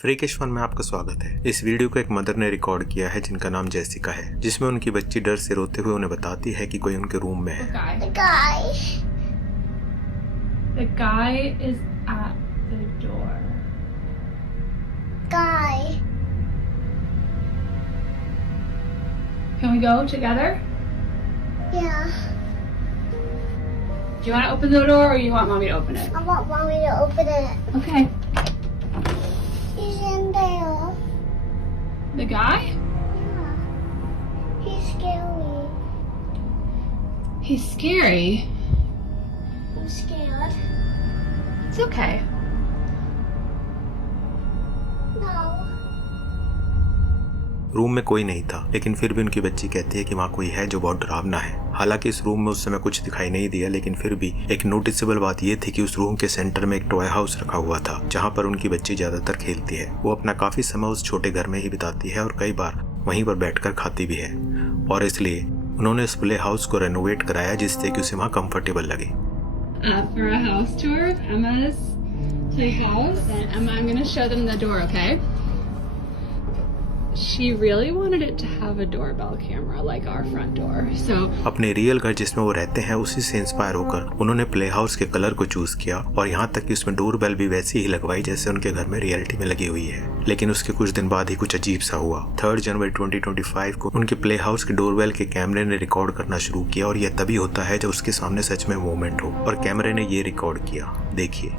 फ्रीकिश fun में आपका स्वागत है। इस वीडियो को एक मदर ने रिकॉर्ड किया है जिनका नाम जेसिका है, जिसमें उनकी बच्ची डर से रोते हुए उन्हें बताती है कि कोई उनके रूम में है। The guy is at the door. Guy. Can we go together? Yeah. Do you want to open the door or you want mommy to open it? I want mommy to open it. Okay. He's in there. The guy? Yeah. He's scary. He's scary. I'm scared. It's okay. No. Room में कोई नहीं था, लेकिन फिर भी उनकी बच्ची कहती है कि वहाँ कोई है जो बहुत डरावना है। हालांकि इस रूम में उस समय कुछ दिखाई नहीं दिया, लेकिन फिर भी एक नोटिसेबल बात यह थी कि उस रूम के सेंटर में एक टॉय हाउस रखा हुआ था, जहाँ पर उनकी बच्ची ज्यादातर खेलती है। वो अपना काफी समय उस छोटे घर में ही बिताती है और कई बार वहीं पर बैठकर खाती भी है, और इसलिए उन्होंने उस प्ले हाउस को रेनोवेट कराया जिससे कि उसे वहाँ कंफर्टेबल लगे। For a house tour of Emma's playhouse. And Emma, I'm going to show them the door, okay? She really wanted it to have a doorbell camera like our front door. So अपने real घर जिसमें वो रहते हैं उसी से inspire होकर उन्होंने प्ले हाउस के कलर को चूज किया, और यहाँ तक कि उसमें डोरबेल भी वैसी ही लगवाई जैसे उनके घर में रियलिटी में लगी हुई है। लेकिन उसके कुछ दिन बाद ही कुछ अजीब सा हुआ। 3 जनवरी 2025 को उनके प्ले हाउस के डोरबेल के कैमरे ने रिकॉर्ड करना शुरू किया, और यह तभी होता है जब उसके सामने सच में मूवमेंट हो, और कैमरे ने ये रिकॉर्ड किया। देखिए।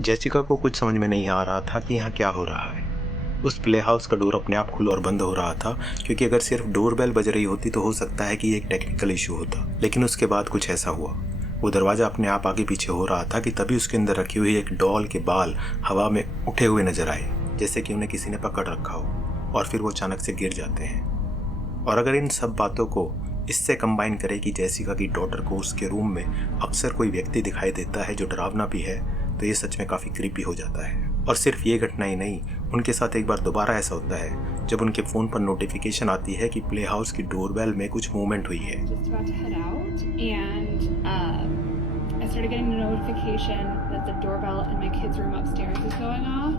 जेसिका को कुछ समझ में नहीं आ रहा था कि यहाँ क्या हो रहा है। उस प्ले हाउस का डोर अपने आप खुल और बंद हो रहा था, क्योंकि अगर सिर्फ डोरबेल बज रही होती तो हो सकता है कि ये एक टेक्निकल इशू होता। लेकिन उसके बाद कुछ ऐसा हुआ, वो दरवाज़ा अपने आप आगे पीछे हो रहा था कि तभी उसके अंदर रखी हुई एक डॉल के बाल हवा में उठे हुए नजर आए, जैसे कि उन्हें किसी ने पकड़ रखा हो। और फिर वो अचानक से गिर जाते हैं। और अगर इन सब बातों को इससे कंबाइन करें कि जेसिका की डॉटर को उसके रूम में अक्सर कोई व्यक्ति दिखाई देता है जो डरावना भी है, तो ये सच में काफ़ी क्रीपी हो जाता है। और सिर्फ ये घटना ही नहीं, उनके साथ एक बार दोबारा ऐसा होता है जब उनके फ़ोन पर नोटिफिकेशन आती है कि प्ले हाउस की डोरबेल में कुछ मूवमेंट हुई है। I started getting a notification that the doorbell in my kids' room upstairs is going off.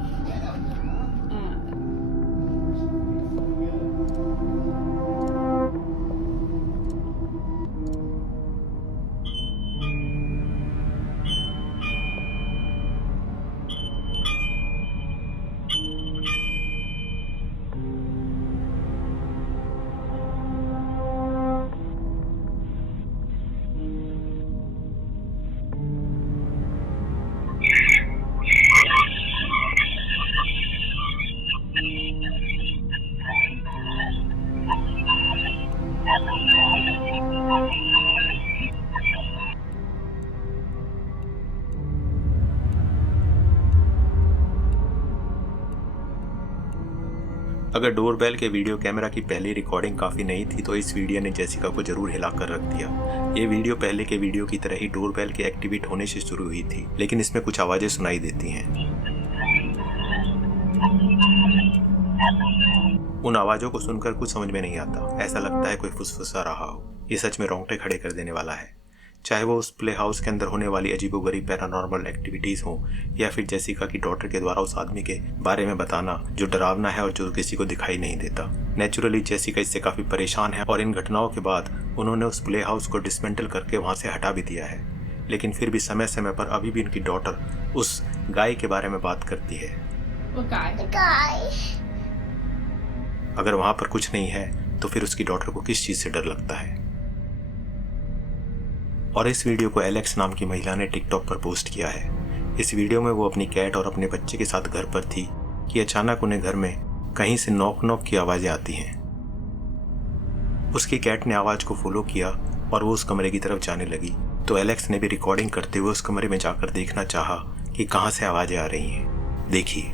अगर डोरबेल के वीडियो कैमरा की पहली रिकॉर्डिंग काफ़ी नई थी तो इस वीडियो ने जेसिका को जरूर हिलाकर रख दिया। ये वीडियो पहले के वीडियो की तरह ही डोरबेल के एक्टिवेट होने से शुरू हुई थी, लेकिन इसमें कुछ आवाज़ें सुनाई देती हैं। उन आवाज़ों को सुनकर कुछ समझ में नहीं आता, ऐसा लगता है कोई फुसफुसा रहा हो। ये सच में रोंगटे खड़े कर देने वाला है, चाहे वो उस प्ले हाउस के अंदर होने वाली अजीबोगरीब पैरानॉर्मल एक्टिविटीज़ हो या फिर जेसिका की डॉटर के द्वारा उस आदमी के बारे में बताना जो डरावना है और जो किसी को दिखाई नहीं देता। नेचुरली जेसिका इससे काफ़ी परेशान है और इन घटनाओं के बाद उन्होंने उस प्ले हाउस को डिसमेंटल करके वहाँ से हटा भी दिया है, लेकिन फिर भी समय समय पर अभी भी उनकी डॉटर उस गाय के बारे में बात करती है। The guy. अगर वहाँ पर कुछ नहीं है तो फिर उसकी डॉटर को किस चीज़ से डर लगता है। और इस वीडियो को एलेक्स नाम की महिला ने टिकटॉक पर पोस्ट किया है। इस वीडियो में वो अपनी कैट और अपने बच्चे के साथ घर पर थी कि अचानक उन्हें घर में कहीं से नॉक नॉक की आवाज़ें आती हैं। उसकी कैट ने आवाज़ को फॉलो किया और वो उस कमरे की तरफ जाने लगी, तो एलेक्स ने भी रिकॉर्डिंग करते हुए उस कमरे में जाकर देखना चाहा कि कहाँ से आवाज़ें आ रही हैं। देखिए।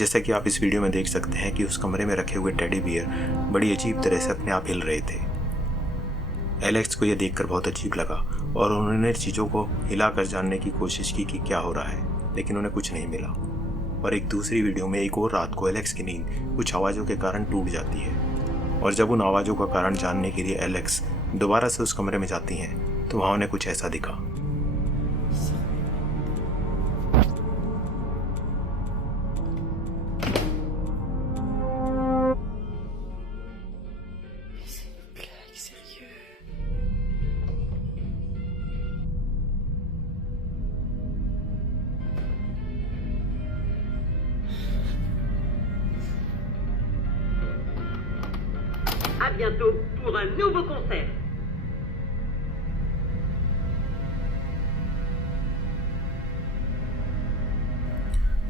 जैसा कि आप इस वीडियो में देख सकते हैं कि उस कमरे में रखे हुए टेडी बियर बड़ी अजीब तरह से अपने आप हिल रहे थे। एलेक्स को यह देखकर बहुत अजीब लगा और उन्होंने चीज़ों को हिलाकर जानने की कोशिश की कि क्या हो रहा है, लेकिन उन्हें कुछ नहीं मिला। और एक दूसरी वीडियो में एक और रात को एलेक्स की नींद कुछ आवाज़ों के कारण टूट जाती है और जब उन आवाज़ों का कारण जानने के लिए एलेक्स दोबारा से उस कमरे में जाती हैं तो वहाँ उन्हें कुछ ऐसा दिखा। À bientôt pour un nouveau concert.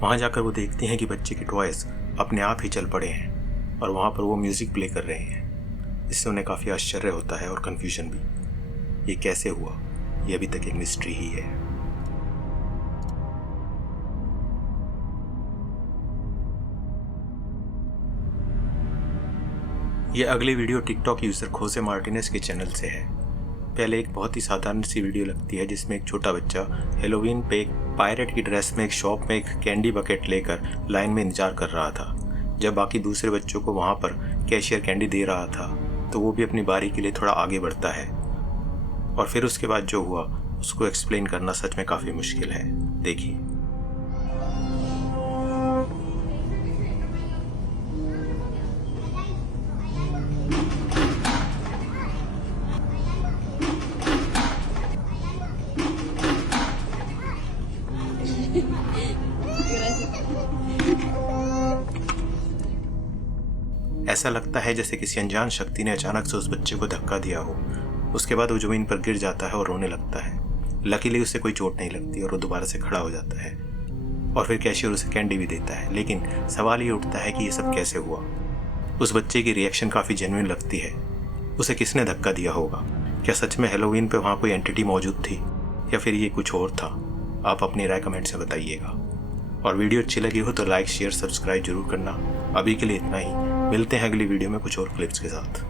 वहाँ जाकर वो देखती हैं कि बच्चे के टॉयज अपने आप ही चल पड़े हैं और वहाँ पर वो म्यूज़िक प्ले कर रहे हैं। इससे उन्हें काफ़ी आश्चर्य होता है और कन्फ्यूजन भी। ये कैसे हुआ, ये अभी तक एक मिस्ट्री ही है। ये अगली वीडियो टिकटॉक यूज़र खोसे मार्टिनेस के चैनल से है। पहले एक बहुत ही साधारण सी वीडियो लगती है जिसमें एक छोटा बच्चा हेलोवीन पे एक पायरेट की ड्रेस में एक शॉप में एक कैंडी बकेट लेकर लाइन में इंतजार कर रहा था। जब बाकी दूसरे बच्चों को वहाँ पर कैशियर कैंडी दे रहा था तो वो भी अपनी बारी के लिए थोड़ा आगे बढ़ता है और फिर उसके बाद जो हुआ उसको एक्सप्लेन करना सच में काफ़ी मुश्किल है। देखिए। ऐसा लगता है जैसे किसी अनजान शक्ति ने अचानक से उस बच्चे को धक्का दिया हो। उसके बाद वो ज़मीन पर गिर जाता है और रोने लगता है। लकीली उसे कोई चोट नहीं लगती और वो दोबारा से खड़ा हो जाता है और फिर कैशियर उसे कैंडी भी देता है। लेकिन सवाल ये उठता है कि ये सब कैसे हुआ। उस बच्चे की रिएक्शन काफ़ी जेन्युइन लगती है। उसे किसने धक्का दिया होगा? क्या सच में हैलोवीन पे वहाँ कोई एंटिटी मौजूद थी या फिर ये कुछ और था? आप अपनी राय कमेंट में बताइएगा। और वीडियो अच्छी लगी हो तो लाइक शेयर सब्सक्राइब जरूर करना। अभी के लिए इतना ही, मिलते हैं अगली वीडियो में कुछ और क्लिप्स के साथ।